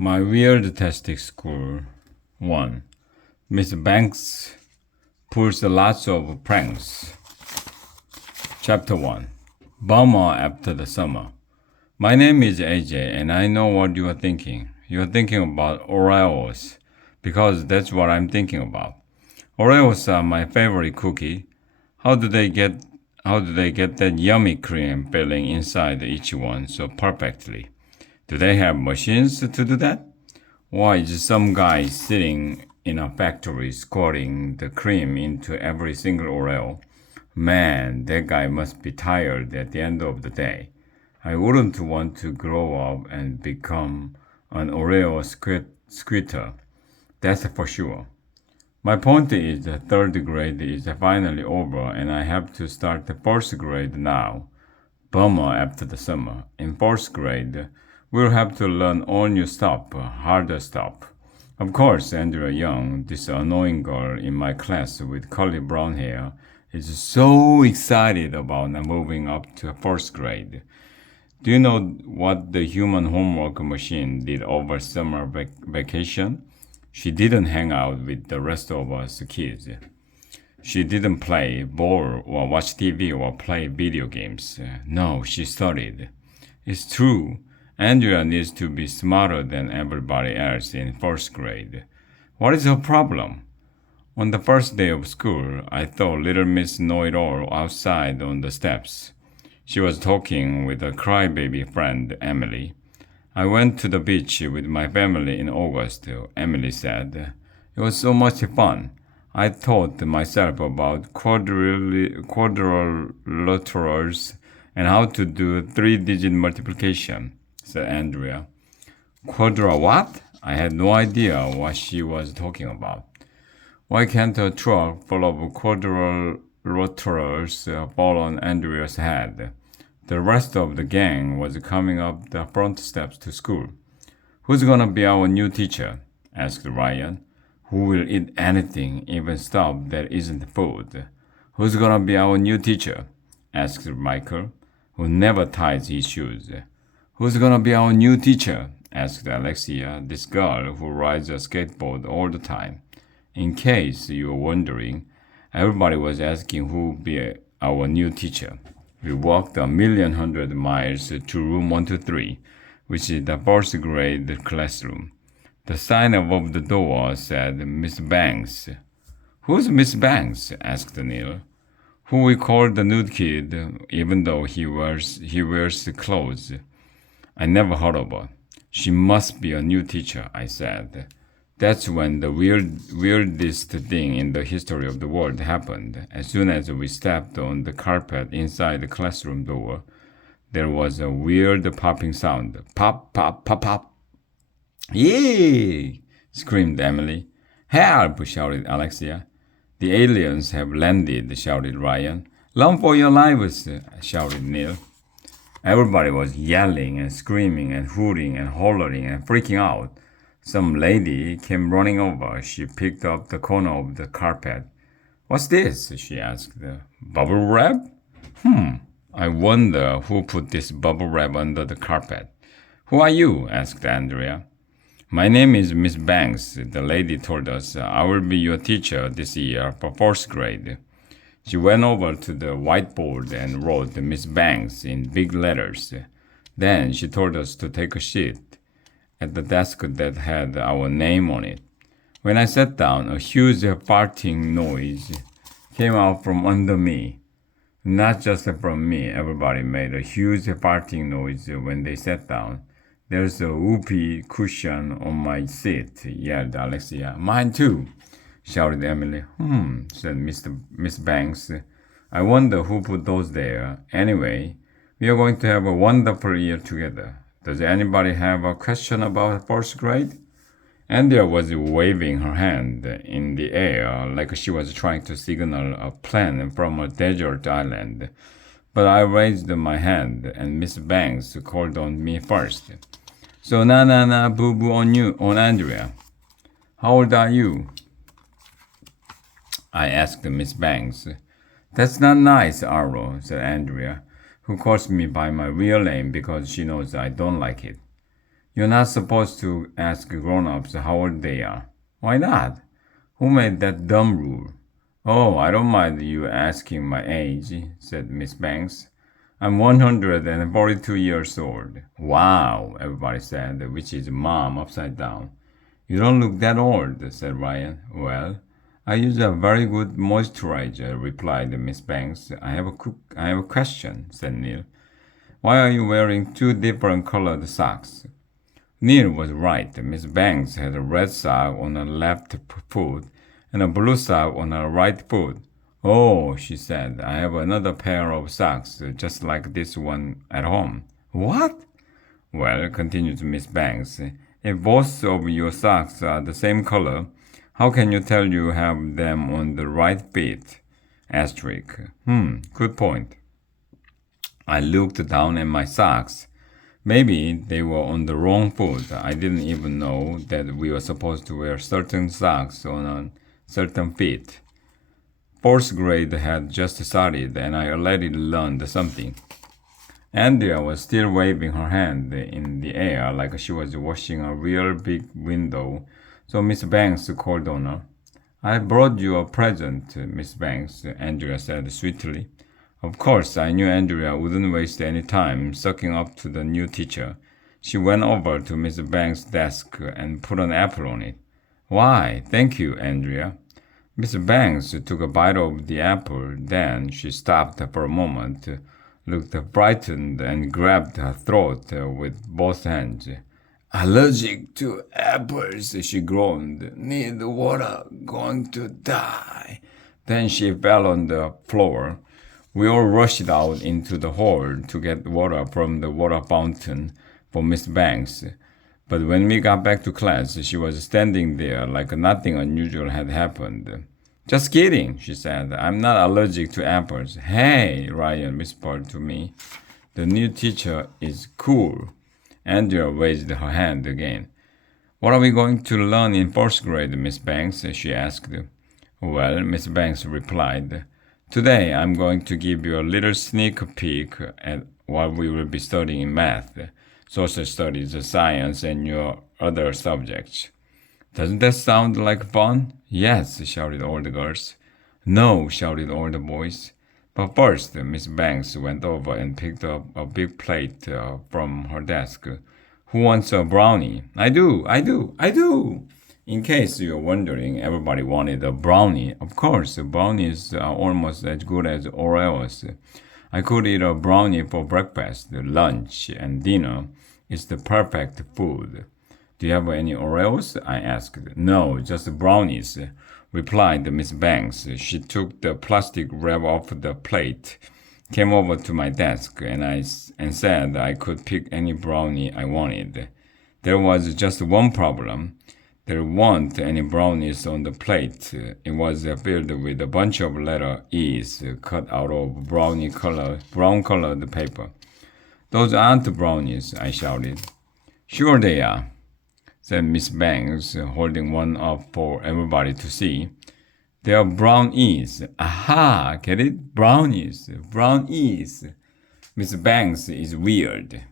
My weirdtastic school. 1. Miss Banks pulls lots of pranks. Chapter 1. Bummer after the summer. My name is AJ and I know what you are thinking. You are thinking about Oreos because that's what I'm thinking about. Oreos are my favorite cookie. How do they get that yummy cream filling inside each one so perfectly? Do they have machines to do that? Why is some guy sitting in a factory squirting the cream into every single Oreo? Man, that guy must be tired at the end of the day. I wouldn't want to grow up and become an Oreo squitter. That's for sure. My point is the third grade is finally over and I have to start the fourth grade now. Bummer after the summer. In fourth grade, we'll have to learn all new stuff, harder stuff. Of course, Andrea Young, this annoying girl in my class with curly brown hair, is so excited about moving up to fourth grade. Do you know what the human homework machine did over summer vacation? She didn't hang out with the rest of us kids. She didn't play ball or watch TV or play video games. No, she studied. It's true. Andrea needs to be smarter than everybody else in first grade. What is her problem? On the first day of school, I thought little Miss Know-it-all outside on the steps. She was talking with a crybaby friend, Emily. I went to the beach with my family in August, Emily said. It was so much fun. I taught myself about quadrilaterals and how to do three-digit multiplication, said Andrea. Quadra what? I had no idea what she was talking about. Why can't a truck full of quadrilaterals fall on Andrea's head? The rest of the gang was coming up the front steps to school. Who's gonna be our new teacher? Asked Ryan. Who will eat anything, even stuff that isn't food? Who's gonna be our new teacher? Asked Michael, who never ties his shoes. Who's gonna be our new teacher? Asked Alexia, this girl who rides a skateboard all the time. In case you were wondering, everybody was asking who would be our new teacher. We walked 1,100,000 miles to room 123, which is the first grade classroom. The sign above the door said Miss Banks. Who's Miss Banks? Asked Neil. Who we call the nude kid, even though he wears clothes. I never heard of her. She must be a new teacher, I said. That's when the weirdest thing in the history of the world happened. As soon as we stepped on the carpet inside the classroom door, there was a weird popping sound. Pop, pop, pop, pop. Yay! Screamed Emily. Help! Shouted Alexia. The aliens have landed, shouted Ryan. Run for your lives! Shouted Neil. Everybody was yelling and screaming and hooting and hollering and freaking out. Some lady came running over. She picked up the corner of the carpet. What's this? She asked. Bubble wrap? I wonder who put this bubble wrap under the carpet. Who are you? Asked Andrea. My name is Miss Banks. The lady told us I will be your teacher this year for fourth grade. She went over to the whiteboard and wrote Miss Banks in big letters. Then she told us to take a seat at the desk that had our name on it. When I sat down, a huge farting noise came out from under me. Not just from me, everybody made a huge farting noise when they sat down. There's a whoopee cushion on my seat, yelled Alexia. Mine too, shouted Emily. Said Miss Banks. I wonder who put those there. Anyway, we are going to have a wonderful year together. Does anybody have a question about fourth grade? Andrea was waving her hand in the air like she was trying to signal a plane from a desert island. But I raised my hand and Miss Banks called on me first. So na boo boo on you, on Andrea. How old are you? I asked Miss Banks. That's not nice, Arlo, said Andrea, who calls me by my real name because she knows I don't like it. You're not supposed to ask grown-ups how old they are. Why not? Who made that dumb rule? Oh, I don't mind you asking my age, said Miss Banks. I'm 142 years old. Wow, everybody said, which is Mom upside down. You don't look that old, said Ryan. Well, I use a very good moisturizer, replied Miss Banks. I have a question, said Neil. Why are you wearing two different colored socks? Neil was right. Miss Banks had a red sock on her left foot and a blue sock on her right foot. Oh, she said, I have another pair of socks just like this one at home. What? Well, continued Miss Banks, if both of your socks are the same color, how can you tell you have them on the right feet? Asterisk. Good point. I looked down at my socks. Maybe they were on the wrong foot. I didn't even know that we were supposed to wear certain socks on a certain feet. Fourth grade had just started, and I already learned something. Andrea was still waving her hand in the air like she was washing a real big window, so Miss Banks called on her. I brought you a present, Miss Banks, Andrea said sweetly. Of course, I knew Andrea wouldn't waste any time sucking up to the new teacher. She went over to Miss Banks' desk and put an apple on it. Why, thank you, Andrea. Miss Banks took a bite of the apple, then she stopped for a moment, looked frightened, and grabbed her throat with both hands. Allergic to apples, she groaned. Need water, going to die. Then she fell on the floor. We all rushed out into the hall to get water from the water fountain for Miss Banks. But when we got back to class, she was standing there like nothing unusual had happened. Just kidding, she said. I'm not allergic to apples. Hey, Ryan whispered to me. The new teacher is cool. Andrea raised her hand again. What are we going to learn in first grade, Miss Banks? She asked. Well, Miss Banks replied, today I'm going to give you a little sneak peek at what we will be studying in math, social studies, science, and your other subjects. Doesn't that sound like fun? Yes, shouted all the girls. No, shouted all the boys. But first, Miss Banks went over and picked up a big plate from her desk. Who wants a brownie? I do. In case you're wondering, everybody wanted a brownie. Of course, brownies are almost as good as Oreos. I could eat a brownie for breakfast, lunch, and dinner. It's the perfect food. Do you have any Oreos? I asked. No, just brownies, replied Miss Banks. She took the plastic wrap off the plate, came over to my desk, and said I could pick any brownie I wanted. There was just one problem. There weren't any brownies on the plate. It was filled with a bunch of letter E's cut out of brown-colored paper. Those aren't brownies, I shouted. Sure they are, said Miss Banks, holding one up for everybody to see. They are brown E's. Aha, get it? Brownies, brown E's. Miss Banks is weird.